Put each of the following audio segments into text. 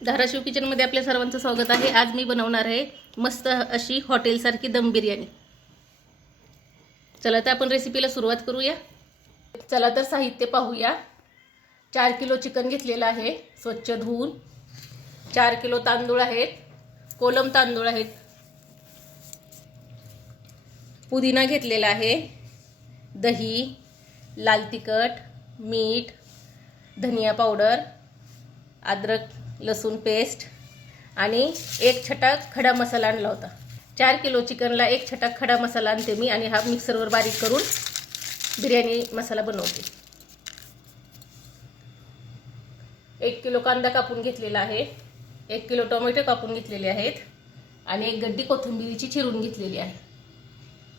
धाराशिव किचनमध्ये आपल्या सर्वांचं स्वागत आहे। आज मी बनवणार आहे मस्त अशी हॉटेलसारखी दम बिर्याणी। चला तर आपण रेसिपीला सुरुवात करूया। चला तर साहित्य पाहूया। 4 किलो चिकन घेतलेलं आहे स्वच्छ धुवून। 4 किलो तांदूळ आहेत, कोलम तांदूळ आहेत। पुदिना घेतलेला आहे, दही, लाल तिखट, मीठ, धनिया पावडर, अद्रक लसूण पेस्ट आणि 1 छटाक खडा मसाला आणला होता। 4 किलो चिकनला 1 छटाक खडा मसाला आणते मी आणि हा मिक्सरवर बारीक करून बिर्याणी मसाला बनवते। 1 किलो कांदा कापून घेतलेला आहे, 1 किलो टोमॅटो कापून घेतलेले आहेत आणि 1 गड्डी कोथिंबीरची चिरून घेतलेली आहे।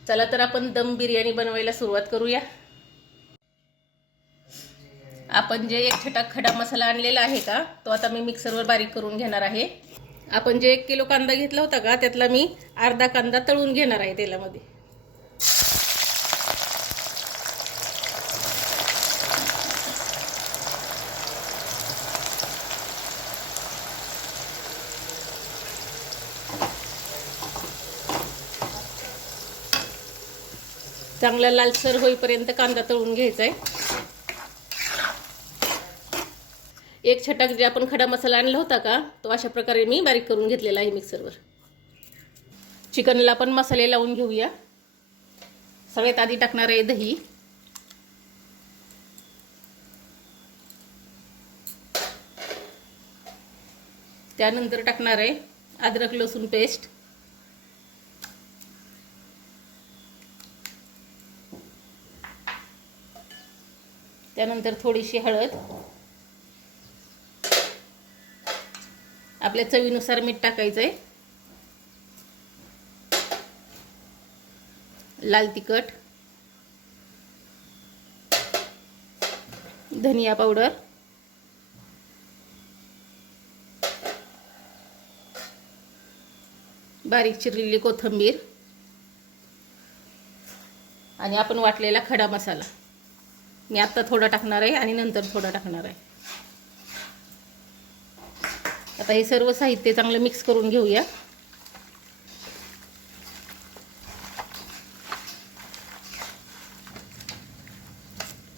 चला तर आपण दम बिर्याणी बनवायला सुरुवात करूया। आपण जे 1 छटाक खडा मसाला आणलेला आहे का तो आता मी मिक्सरवर बारीक करून घेणार आहे। आपण जे 1 किलो कांदा घेतला होता का त्यातला मी अर्धा कांदा तळून घेणार आहे तेलामध्ये। चांगला लालसर होईपर्यंत कांदा तळून घ्यायचा आहे। 1 छटाक जे आपण खडा मसाला आणला होता का तो अशा प्रकारे मी बारीक करून घेतलेला आहे मिक्सरवर। चिकनला पण मसाले लावून घेऊया। सगळ्यात आधी टाकणार आहे दही, त्यानंतर टाकणार आहे अद्रक लसूण पेस्ट, त्यानंतर थोडीशी हळद, आपल्या चवीनुसार मीठ टाकायचं आहे, लाल तिखट, धनिया पावडर, बारीक चिरलेली कोथिंबीर आणि आपण वाटलेला खडा मसाला। मी आता थोडा टाकणार आहे आणि नंतर थोडा टाकणार आहे। आता हे सर्व साहित्य चांगलं मिक्स करून घेऊया।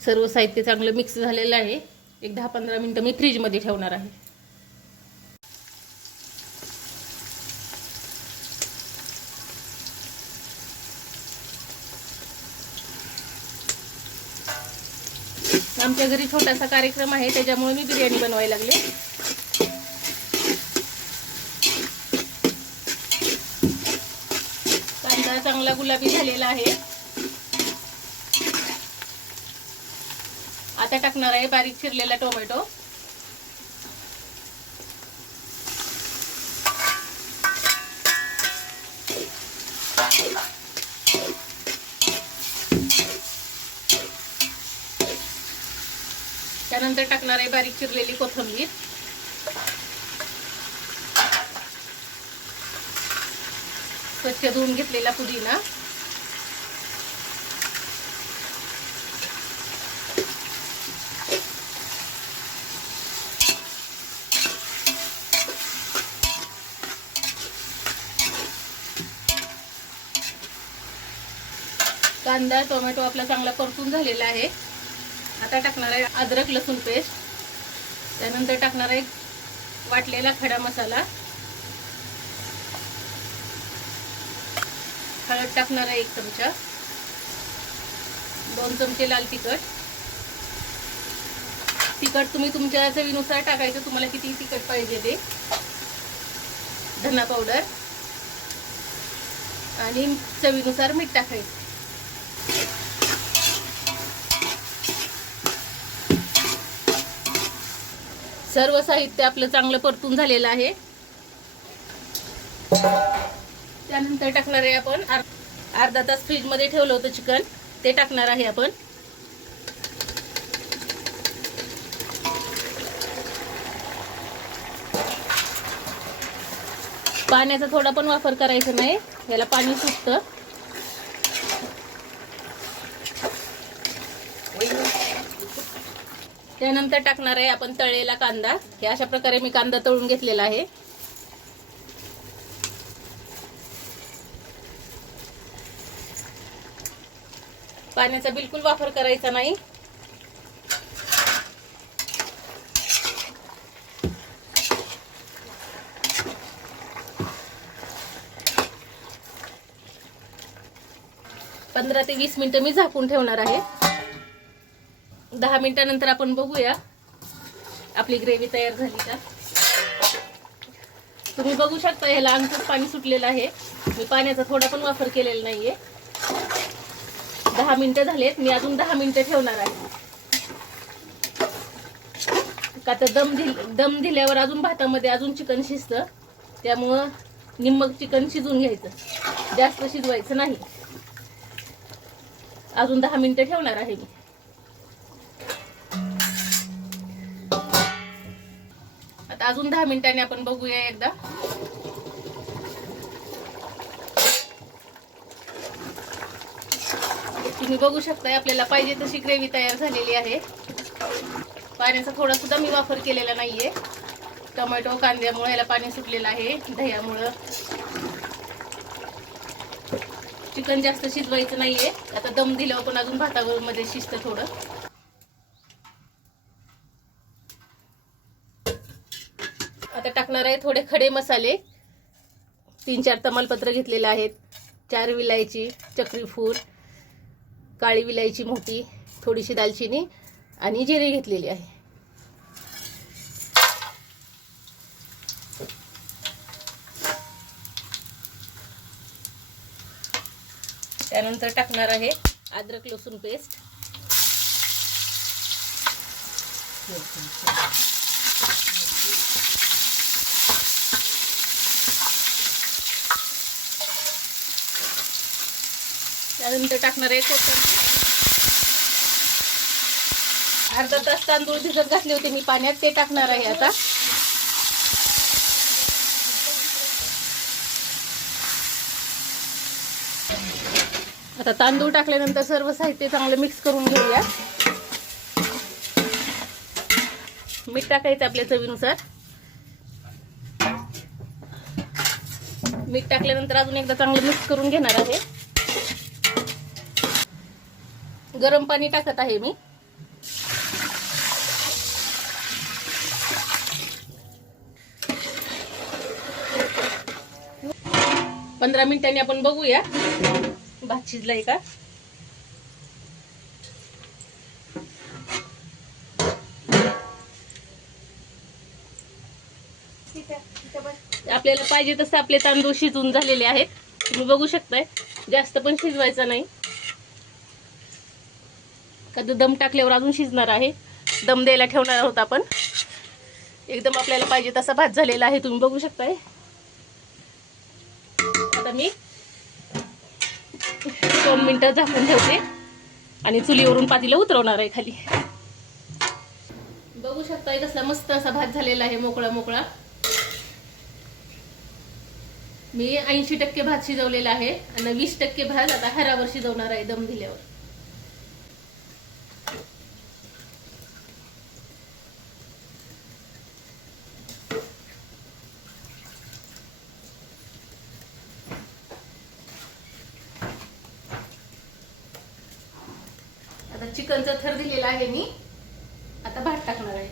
सर्व साहित्य चांगलं मिक्स झालेलं आहे। एक 10-15 मिनिटं मी फ्रीज मध्ये ठेवणार आहे। आमच्या घरी छोटासा कार्यक्रम आहे त्याच्यामुळे मी बिर्याणी बनवायला लागले। कांदा चांगला गुलाबी झालेला आहे। आता टाकणार आहे बारीक चिरलेला टोमॅटो, त्यानंतर टाकणार आहे बारीक चिरलेली कोथिंबीर, स्वच्छ धुवून घेतलेला पुदिना, कांदा टोमॅटो आपला चांगला परतून झालेला आहे। आता टाकणार आहे अद्रक लसूण पेस्ट, त्यानंतर टाकणार आहे वाटलेला खडा मसाला, हळद टाकणार आहे 1 चमचा, 2 चमचे लाल तिखट। तिखट तुम्ही तुमच्या चवीनुसार टाकायचं, तुम्हाला किती तिखट पाहिजे ते। धना पावडर आणि चवीनुसार मीठ टाकायचं। सर्व साहित्य आपलं चांगलं परतून झालेलं आहे। त्यानंतर टाकणार आहे आपण अर्धा तास फ्रीज मध्ये ठेवलं होतं चिकन, ते टाकणार आहे आपण। पाण्याचा थोडा पण वापर करायचा नाही, याला पाणी सुटतं। त्यानंतर टाकणार आहे आपण तळलेला कांदा. हे अशा प्रकारे मी कांदा तळून घेतलेला आहे. पाण्याचा बिलकुल वापर करायचा नाही. पंधरा ते 20 मिनिटं मी झाकून ठेवणार आहे. 10 मिनिटानंतर आपण बघूया आपली ग्रेव्ही तयार झाली का. तुम्ही बघू शकता ह्याला अंकुर पाणी सुटलेलं आहे. मी पाण्याचा थोडा पण वापर केलेला नाहीये. 10 मिनिटं झालेत. मी अजून 10 मिनिटं ठेवणार आहे. का तर दम दिल्यावर अजून भातामध्ये अजून चिकन शिजतं. त्यामुळं निम्म चिकन शिजून घ्यायचं, जास्त शिजवायचं नाही. अजून 10 मिनिटं ठेवणार आहे मी. आता अजून 10 मिनिटांनी आपण बघूया एकदा. तुम्ही बघू शकता आपल्याला पाहिजे तशी ग्रेव्ही तयार झालेली आहे. पाण्याचा थोडा सुद्धा मी वापर केलेला नाहीये. टोमॅटो कांद्यामुळे याला पाणी सुटलेलं आहे. दह्यामुळं चिकन जास्त शिजवायचं नाहीये. आता दम दिल्यावर पण अजून भातावर मध्ये शिजतं थोडं. आता टाकणार आहे थोडे खडे मसाले. 3-4 तमालपत्र घेतलेले आहेत. 4 विलायची, चक्री फूल, काळी विलायची मोठी, थोडीशी दालचिनी आणि जिरे घेतलेली आहे. त्यानंतर टाकणार आहे अद्रक लसूण पेस्ट. त्यानंतर टाकणार आहे कोथिंबीर. अर्धा तास तांदूळ भिजत घातले होते मी पाण्यात, ते टाकणार आहे आता. आता तांदूळ टाकल्यानंतर सर्व साहित्य चांगलं मिक्स करून घेऊया. मीठ टाकायचं आपल्या चवीनुसार. मीठ टाकल्यानंतर अजून एकदा चांगलं मिक्स करून घेणार आहे. गरम पाणी टाकत आहे मी. पंधरा मिनिटांनी आपण बघूया भात शिजलाय का. आपल्याला पाहिजे तसं आपले तांदूळ शिजून झालेले आहेत. तुम्ही बघू शकताय. जास्त पण शिजवायचं नाही, का तर दम टाकल्यावर अजून शिजणार आहे. दम द्यायला ठेवणार आहोत आपण. एकदम आपल्याला पाहिजे तसा भात झालेला आहे. तुम्ही बघू शकताय. आता मी 2 मिनिटं झाकून ठेवते आणि चुलीवरून पातेलं उतरवणार आहे खाली. बघू शकताय कसला मस्त असा भात झालेला आहे, मोकळा मोकळा. मी 80% भात शिजवलेला आहे आणि 20% भात आता हरावर शिजवणार आहे दम दिल्यावर. आता चिकनचा थर दिलेला आहे मी. आता भात टाकणार आहे.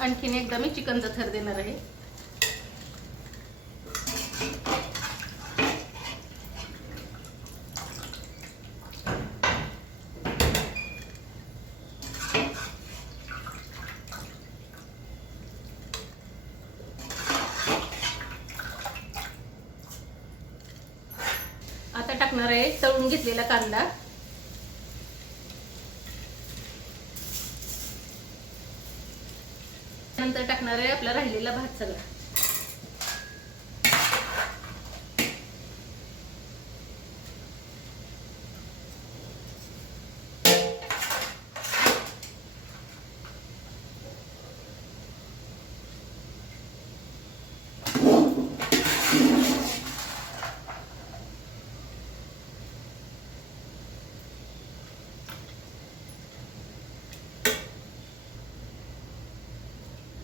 आणखीन एकदा मी चिकनचा थर देणार आहे. आता टाकणार आहे तळून घेतलेला कांदा. नंतर टाकणार आहे आपला राहिलेला भात सगळा.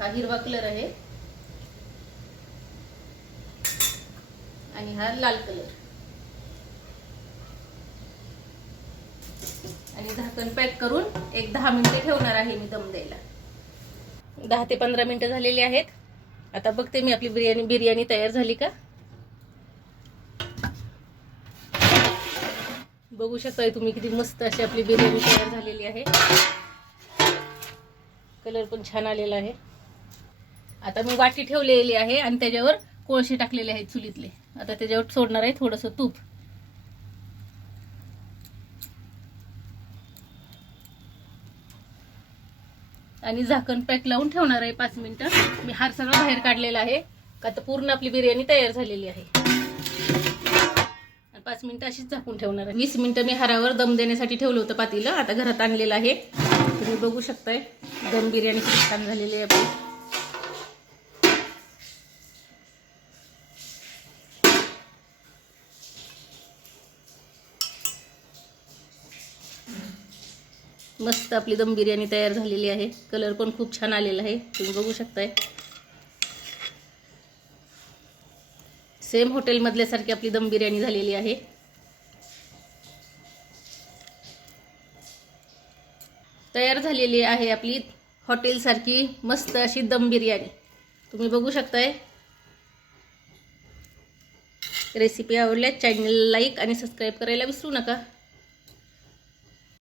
हा हिरवा कलर आहे आणि हा लाल कलर. आणि झाकण पॅक करून एक 10 मिनिटे ठेवणार आहे मी दम द्यायला. 10 ते 15 मिनिटं झालेली आहेत. आता बघते मी आपली बिर्याणी तयार झाली का. बघू शकताय तुम्ही किती मस्त अशी आपली बिर्याणी तयार झालेली आहे. कलर पण छान आलेला आहे. आता मी वाटी ठेवलेली आहे आणि त्याच्यावर कोळसे टाकलेले आहेत चुलीतले. आता त्याच्यावर सोडणार आहे थोडंसं तूप. आणि झाकण पॅक लावून ठेवणार आहे 5 मिनिटं. मी हार सगळं बाहेर काढलेला आहे का तर पूर्ण आपली बिर्याणी तयार झालेली आहे. 5 मिनिटं अशीच झाकून ठेवणार आहे. 20 मिनिटं मी हारावर दम देण्यासाठी ठेवलं होतं पातेलं. आता घरात आणलेलं आहे. तुम्ही बघू शकताय दम बिर्याणी खूप छान झालेली आहे आपली. मस्त आपली दम बिर्याणी तयार झालेली आहे. कलर पण खूप छान आलेला आहे. तुम्ही बघू शकताय. सेम हॉटेलमधल्यासारखी आपली दम बिर्याणी झालेली आहे. तयार झालेली आहे आपली हॉटेलसारखी मस्त अशी दम बिर्याणी. तुम्ही बघू शकताय. रेसिपी आवडल्यास चॅनल लाईक आणि सबस्क्राईब करायला विसरू नका.